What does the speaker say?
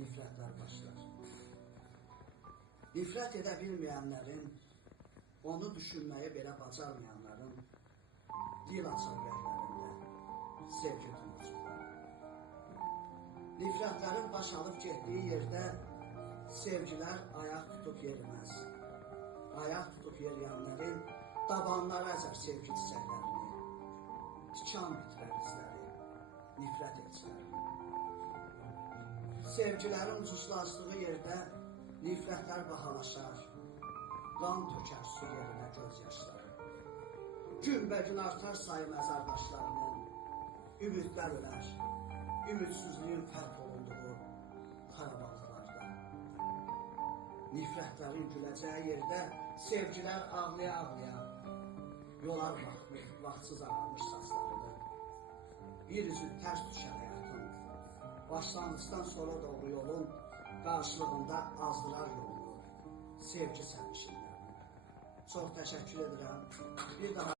nifrətlər başlar. Nifrət edə bilməyənlərin, onu düşünməyi belə bacarmayanların dil açar ürəklərində sevgi tumurcuqlar. Nifrətlərin baş alıb getdiyi yerdə sevgilər ayaq tutub yeriməz. Ayaq tutub yeriyənlərin dabanları əzər sevgi çiçəklərini, tikan bitirər izləri, nifrət elçilərini. Sevgilərin ucuzlaşdığı yerdə nifrətlər bahalaşar, qan tökər su yerinə göz yaşları. Günbəgün artar sayı məzardaşlarının, ümidlər ölər, ümidsizliyin fərq olunduğu xarabalıqlarda. Nifrətlərin güləcəyi yerdə sevgilər ağlaya-ağlaya yolar vaxtsız ağarmış saçlarını. Bir üzü tərs düşər həyatın, başlanğıçdan sonra doğru yolun qarşılığında azdırar yolunu sevgi sərnişinlərini. Çox təşəkkür edirəm. Bir daha